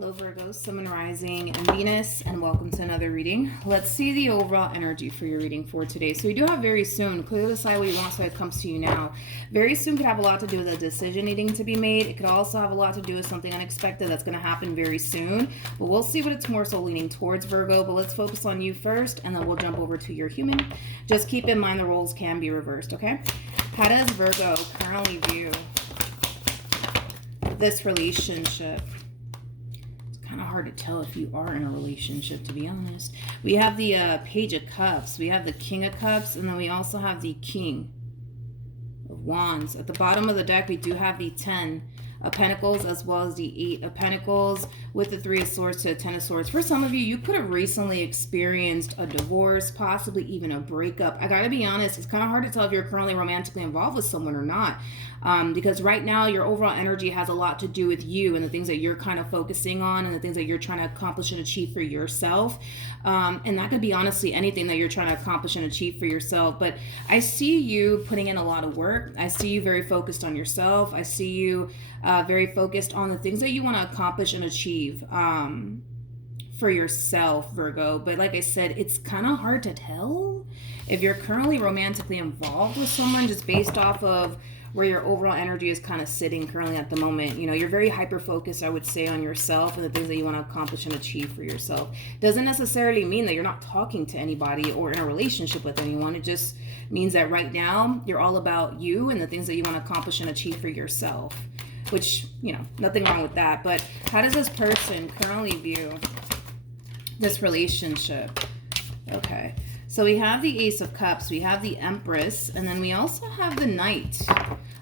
Hello Virgo, Sun, Moon, Rising, and Venus, and welcome to another reading. Let's see the overall energy for your reading for today. So we do have very soon, clearly decide what you want so it comes to you now. Very soon could have a lot to do with a decision needing to be made. It could also have a lot to do with something unexpected that's going to happen very soon. But we'll see what it's more so leaning towards, Virgo. But let's focus on you first, and then we'll jump over to your human. Just keep in mind the roles can be reversed, okay? How does Virgo currently view this relationship? Kind of hard to tell if you are in a relationship, to be honest. We have the Page of Cups, we have the King of Cups, and then we also have the King of Wands. At the bottom of the deck, we do have the 10 of Pentacles as well as the 8 of Pentacles with the 3 of Swords to the 10 of Swords. For some of you, you could have recently experienced a divorce, possibly even a breakup. I gotta be honest, it's kind of hard to tell if you're currently romantically involved with someone or not. Because right now your overall energy has a lot to do with you and the things that you're kind of focusing on and the things that you're trying to accomplish and achieve for yourself. And that could be honestly anything that you're trying to accomplish and achieve for yourself. But I see you putting in a lot of work. I see you very focused on yourself. I see you very focused on the things that you want to accomplish and achieve for yourself, Virgo. But like I said, it's kind of hard to tell if you're currently romantically involved with someone just based off of where your overall energy is kind of sitting currently at the moment. You know, you're very hyper-focused, I would say, on yourself and the things that you want to accomplish and achieve for yourself. Doesn't necessarily mean that you're not talking to anybody or in a relationship with anyone. It just means that right now you're all about you and the things that you want to accomplish and achieve for yourself, which, you know, nothing wrong with that. But how does this person currently view this relationship? Okay. So we have the Ace of Cups, we have the Empress, and then we also have the Knight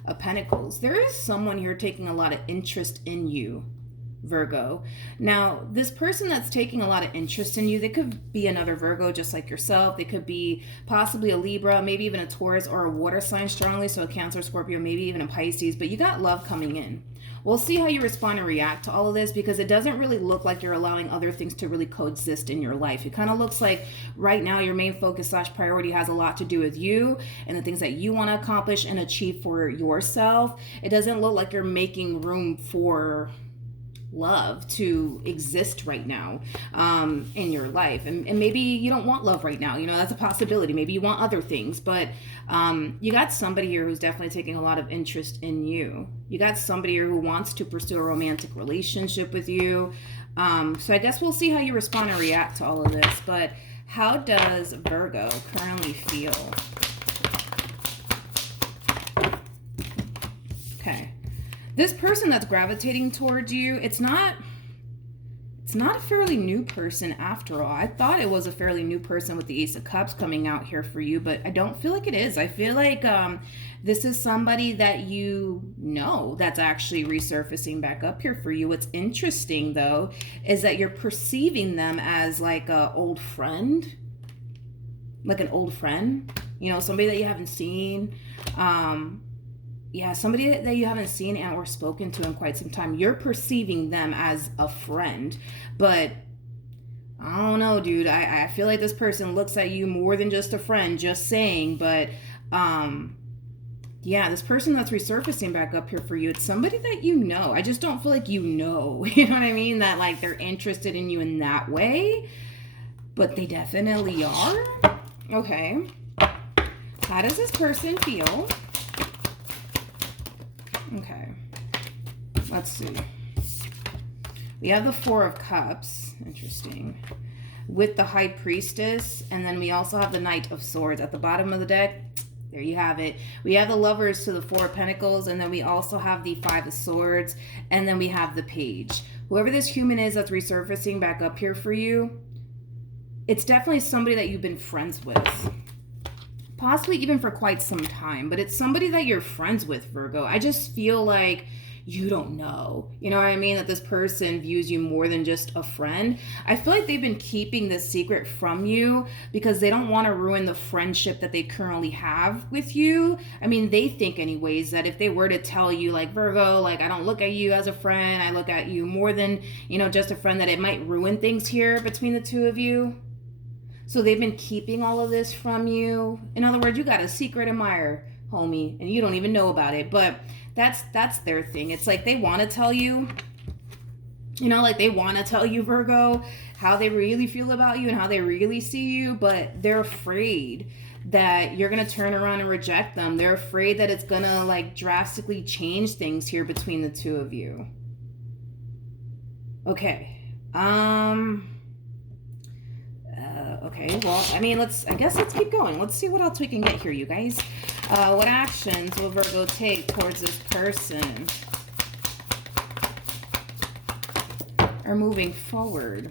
of Pentacles. There is someone here taking a lot of interest in you, Virgo. Now, this person that's taking a lot of interest in you, they could be another Virgo just like yourself. They could be possibly a Libra, maybe even a Taurus or a water sign strongly, so a Cancer, Scorpio, maybe even a Pisces, but you got love coming in. We'll see how you respond and react to all of this because it doesn't really look like you're allowing other things to really coexist in your life. It kind of looks like right now your main focus / priority has a lot to do with you and the things that you want to accomplish and achieve for yourself. It doesn't look like you're making room for love to exist right now in your life, and maybe you don't want love right now. You know, that's a possibility. Maybe you want other things, but you got somebody here who's definitely taking a lot of interest in you. You got somebody here who wants to pursue a romantic relationship with you. So I guess we'll see how you respond and react to all of this. But how does Virgo currently feel? Okay. This person that's gravitating towards you, it's not a fairly new person after all. I thought it was a fairly new person with the Ace of Cups coming out here for you, but I don't feel like it is. I feel like this is somebody that you know that's actually resurfacing back up here for you. What's interesting, though, is that you're perceiving them as like an old friend. Like an old friend. You know, somebody that you haven't seen. Yeah, somebody that you haven't seen and or spoken to in quite some time. You're perceiving them as a friend, but I don't know, dude. I feel like this person looks at you more than just a friend, just saying. But yeah, this person that's resurfacing back up here for you, it's somebody that you know. I just don't feel like you know, you know what I mean? That like they're interested in you in that way, but they definitely are. Okay. How does this person feel? Okay, let's see. We have the Four of Cups, interesting, with the High Priestess, and then we also have the Knight of Swords at the bottom of the deck. There you have it. We have the Lovers to the Four of Pentacles, and then we also have the Five of Swords, and then we have the Page. Whoever this human is that's resurfacing back up here for you, it's definitely somebody that you've been friends with. Possibly even for quite some time, but it's somebody that you're friends with, Virgo. I just feel like you don't know. You know what I mean? That this person views you more than just a friend. I feel like they've been keeping this secret from you because they don't want to ruin the friendship that they currently have with you. I mean, they think anyways that if they were to tell you like, Virgo, like I don't look at you as a friend, I look at you more than, you know, just a friend, that it might ruin things here between the two of you. So they've been keeping all of this from you. In other words, you got a secret admirer, homie, and you don't even know about it. But that's their thing. It's like they want to tell you, You know, like they want to tell you, Virgo, how they really feel about you and how they really see you, but they're afraid that you're going to turn around and reject them. They're afraid that it's going to like drastically change things here between the two of you. Okay. Okay, well, I mean, I guess let's keep going. Let's see what else we can get here, you guys. What actions will Virgo take towards this person? Or moving forward?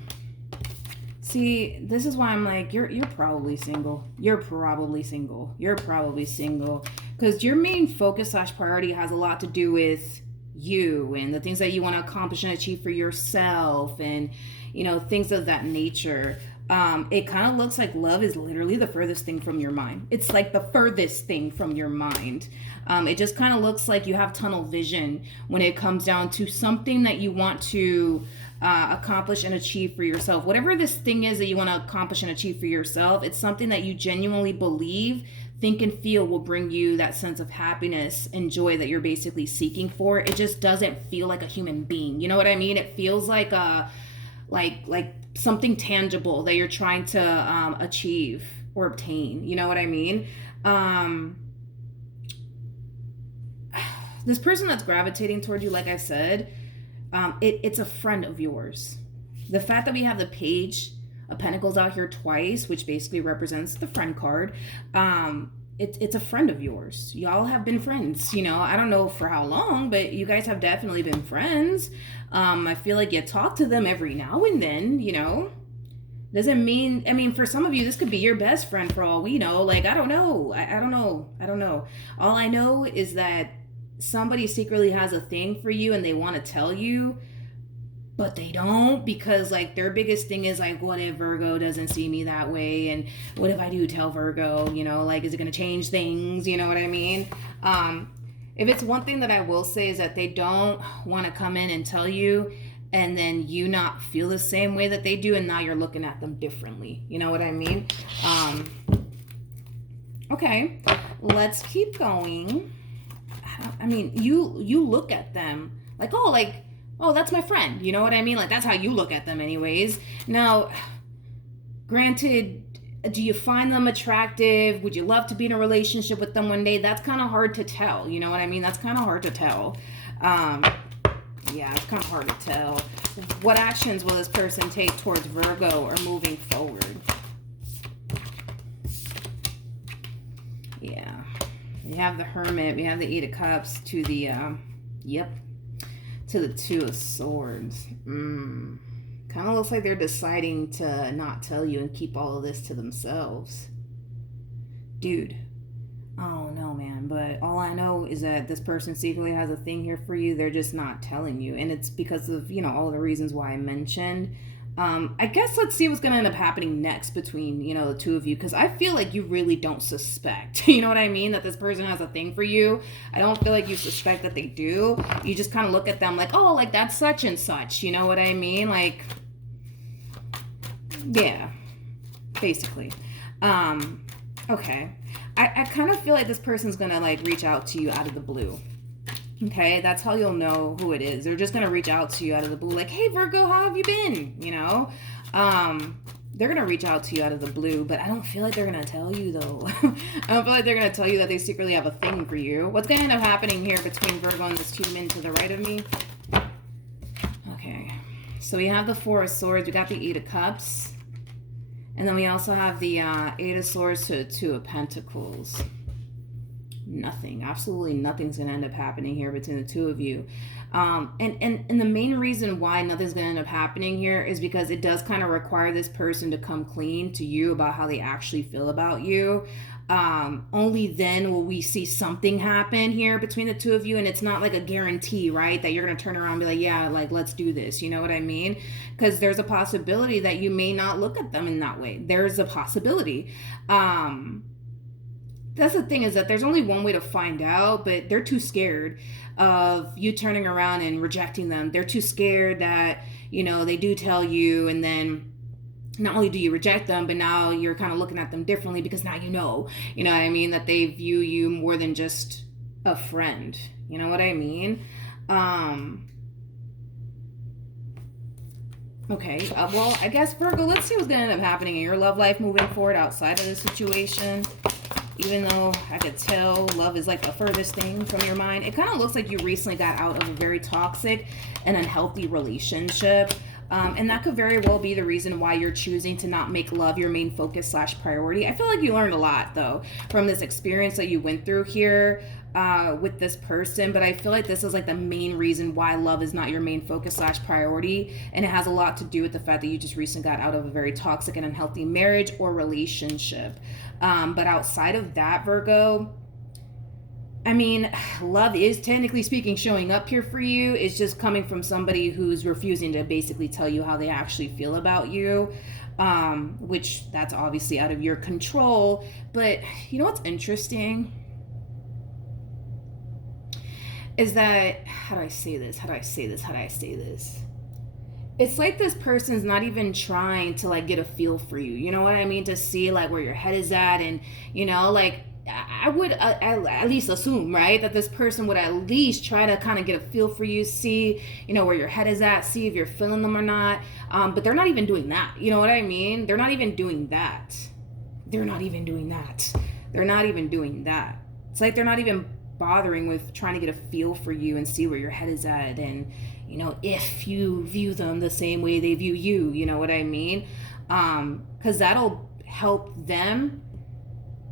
See, this is why I'm like, you're probably single. You're probably single. You're probably single. Because your main focus / priority has a lot to do with you and the things that you want to accomplish and achieve for yourself and, you know, things of that nature. It kind of looks like love is literally the furthest thing from your mind. It's like the furthest thing from your mind. It just kind of looks like you have tunnel vision when it comes down to something that you want to accomplish and achieve for yourself. Whatever this thing is that you want to accomplish and achieve for yourself, it's something that you genuinely believe, think, and feel will bring you that sense of happiness and joy that you're basically seeking for. It just doesn't feel like a human being. You know what I mean? It feels like like something tangible that you're trying to achieve or obtain. You know what I mean? This person that's gravitating toward you, like I said, it's a friend of yours. The fact that we have the Page of Pentacles out here twice, which basically represents the friend card, it's a friend of yours. Y'all have been friends, you know. I don't know for how long, but you guys have definitely been friends. I feel like you talk to them every now and then, you know. Doesn't mean, I mean, for some of you, this could be your best friend for all we know. Like, I don't know. I don't know. All I know is that somebody secretly has a thing for you and they want to tell you, but they don't, because like their biggest thing is like, what if Virgo doesn't see me that way? And what if I do tell Virgo, you know, like, is it going to change things? You know what I mean? If it's one thing that I will say is that they don't want to come in and tell you and then you not feel the same way that they do. And now you're looking at them differently. You know what I mean? Okay, let's keep going. I mean, you look at them like, oh, that's my friend. You know what I mean? Like, that's how you look at them anyways. Now, granted, do you find them attractive? Would you love to be in a relationship with them one day? That's kind of hard to tell. You know what I mean? That's kind of hard to tell. Yeah, it's kind of hard to tell. What actions will this person take towards Virgo or moving forward? Yeah. We have the Hermit. We have the Eight of Cups to the, to the Two of Swords. Kind of looks like they're deciding to not tell you and keep all of this to themselves. Dude. Oh, no, man. But all I know is that this person secretly has a thing here for you. They're just not telling you. And it's because of, you know, all the reasons why I mentioned. I guess let's see what's going to end up happening next between, you know, the two of you. Because I feel like you really don't suspect, you know what I mean, that this person has a thing for you. I don't feel like you suspect that they do. You just kind of look at them like, oh, like that's such and such. You know what I mean? Like, yeah, basically. Okay. I kind of feel like this person's going to like reach out to you out of the blue. Okay, that's how you'll know who it is. They're just going to reach out to you out of the blue. Like, hey, Virgo, how have you been? You know? They're going to reach out to you out of the blue, but I don't feel like they're going to tell you, though. I don't feel like they're going to tell you that they secretly have a thing for you. What's going to end up happening here between Virgo and this human to the right of me? Okay, so we have the Four of Swords. We got the Eight of Cups. And then we also have the Eight of Swords to Two of Pentacles. Nothing, absolutely nothing's going to end up happening here between the two of you. And the main reason why nothing's going to end up happening here is because it does kind of require this person to come clean to you about how they actually feel about you. Only then will we see something happen here between the two of you. And it's not like a guarantee, right? That you're going to turn around and be like, yeah, like, let's do this. You know what I mean? Because there's a possibility that you may not look at them in that way. There's a possibility. That's the thing, is that there's only one way to find out, but they're too scared of you turning around and rejecting them. They're too scared that, you know, they do tell you, and then not only do you reject them, but now you're kind of looking at them differently because now you know what I mean, that they view you more than just a friend. You know what I mean? Okay, well, I guess, Virgo, let's see what's going to end up happening in your love life moving forward outside of this situation. Even though I could tell love is like the furthest thing from your mind, it kind of looks like you recently got out of a very toxic and unhealthy relationship. And that could very well be the reason why you're choosing to not make love your main focus / priority. I feel like you learned a lot, though, from this experience that you went through here with this person. But I feel like this is like the main reason why love is not your main focus / priority. And it has a lot to do with the fact that you just recently got out of a very toxic and unhealthy marriage or relationship. But outside of that, Virgo, I mean, love is technically speaking showing up here for you. It's just coming from somebody who's refusing to basically tell you how they actually feel about you, which that's obviously out of your control. But you know what's interesting is that, how do I say this? It's like this person's not even trying to like get a feel for you. You know what I mean? To see like where your head is at, and you know, like I would at least assume, right, that this person would at least try to kind of get a feel for you, see, you know, where your head is at, see if you're feeling them or not. But they're not even doing that. You know what I mean? They're not even doing that. It's like they're not even bothering with trying to get a feel for you and see where your head is at, and you know, if you view them the same way they view you. You know what I mean? Because that'll help them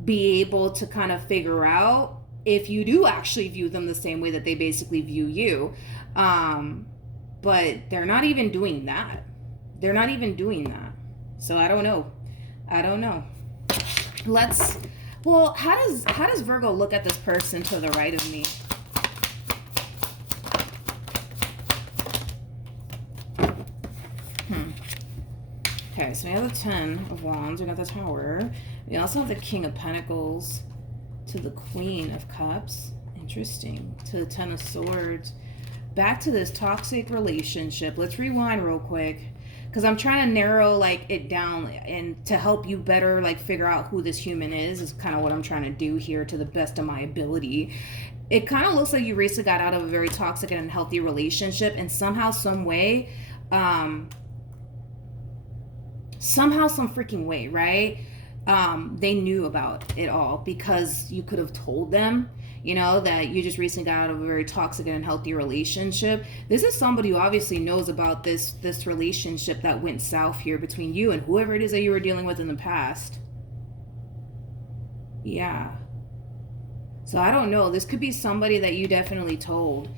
be able to kind of figure out if you do actually view them the same way that they basically view you. But they're not even doing that. So I don't know. How does Virgo look at this person to the right of me? Okay, so we have the 10 of Wands, we got the Tower. We also have the King of Pentacles to the Queen of Cups. Interesting. To the 10 of Swords. Back to this toxic relationship. Let's rewind real quick, because I'm trying to narrow like it down, and to help you better like figure out who this human is kind of what I'm trying to do here to the best of my ability. It kind of looks like you recently got out of a very toxic and unhealthy relationship, and somehow, some way, some freaking way, right? They knew about it all, because you could have told them, you know, that you just recently got out of a very toxic and unhealthy relationship. This is somebody who obviously knows about this relationship that went south here between you and whoever it is that you were dealing with in the past. Yeah. So I don't know. This could be somebody that you definitely told.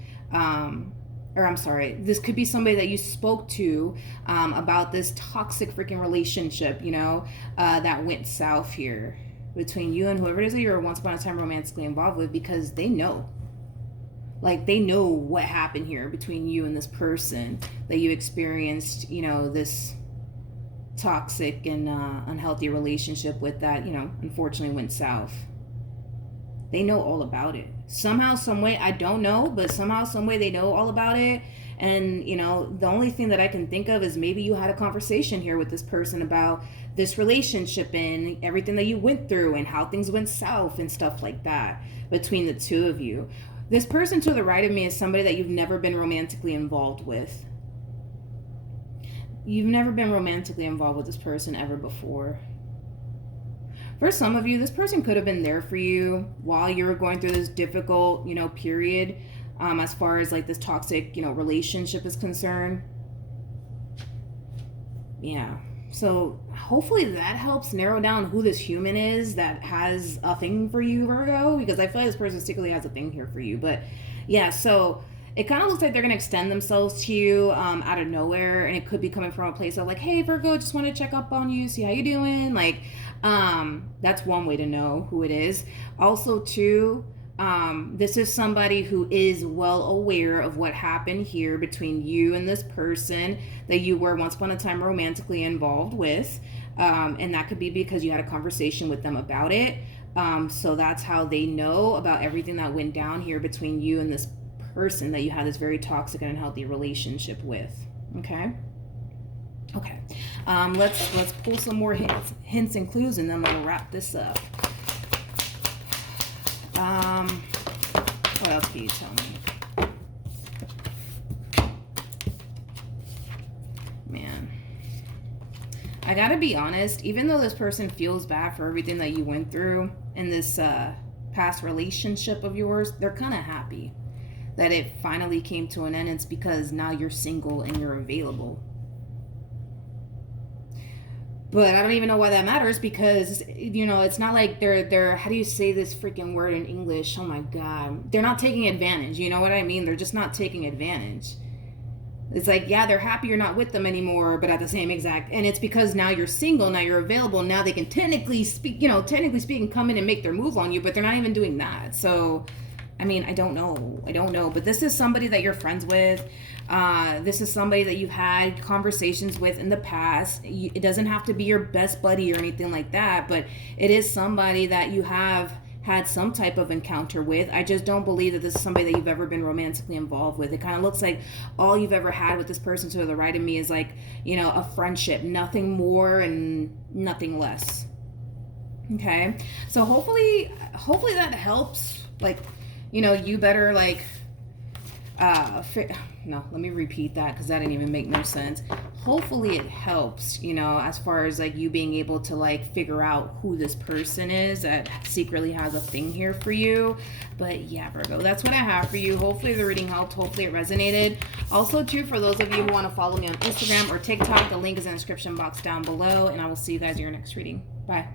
This could be somebody that you spoke to about this toxic freaking relationship, you know, that went south here between you and whoever it is that you were once upon a time romantically involved with, because they know. Like, they know what happened here between you and this person that you experienced, you know, this toxic and unhealthy relationship with that, you know, unfortunately went south. They know all about it. Somehow, some way, I don't know, but somehow, some way they know all about it. And, you know, the only thing that I can think of is maybe you had a conversation here with this person about this relationship and everything that you went through and how things went south and stuff like that between the two of you. This person to the right of me is somebody that you've never been romantically involved with. You've never been romantically involved with this person ever before. For some of you, this person could have been there for you while you were going through this difficult, you know, period, as far as like this toxic, you know, relationship is concerned. Yeah. So hopefully that helps narrow down who this human is that has a thing for you, Virgo, because I feel like this person secretly has a thing here for you. But yeah, so it kind of looks like they're going to extend themselves to you out of nowhere. And it could be coming from a place of like, hey, Virgo, just want to check up on you, see how you doing. Like, that's one way to know who it is. Also, too, this is somebody who is well aware of what happened here between you and this person that you were once upon a time romantically involved with. And that could be because you had a conversation with them about it. So that's how they know about everything that went down here between you and this person that you had this very toxic and unhealthy relationship with. Okay. Let's pull some more hints and clues, and then we'll wrap this up. What else can you tell me? Man. I gotta be honest, even though this person feels bad for everything that you went through in this past relationship of yours, they're kind of happy that it finally came to an end. It's because now you're single and you're available. But I don't even know why that matters, because, you know, it's not like they're how do you say this freaking word in English? Oh my God. They're not taking advantage. You know what I mean? They're just not taking advantage. It's like, yeah, they're happy you're not with them anymore, but at the same exact, and it's because now you're single, now you're available, now they can technically speaking, come in and make their move on you, but they're not even doing that. So, I mean, I don't know, but this is somebody that you're friends with. This is somebody that you've had conversations with in the past. It doesn't have to be your best buddy or anything like that, but it is somebody that you have had some type of encounter with. I just don't believe that this is somebody that you've ever been romantically involved with. It kind of looks like all you've ever had with this person to the right of me is like, you know, a friendship, nothing more and nothing less. Okay, so hopefully that helps. Like, you know, you better like no, let me repeat that, because that didn't even make no sense. Hopefully it helps, you know, as far as like you being able to like figure out who this person is that secretly has a thing here for you. But yeah, Virgo, that's what I have for you. Hopefully the reading helped. Hopefully it resonated. Also too, for those of you who want to follow me on Instagram or TikTok, the link is in the description box down below, and I will see you guys in your next reading. Bye.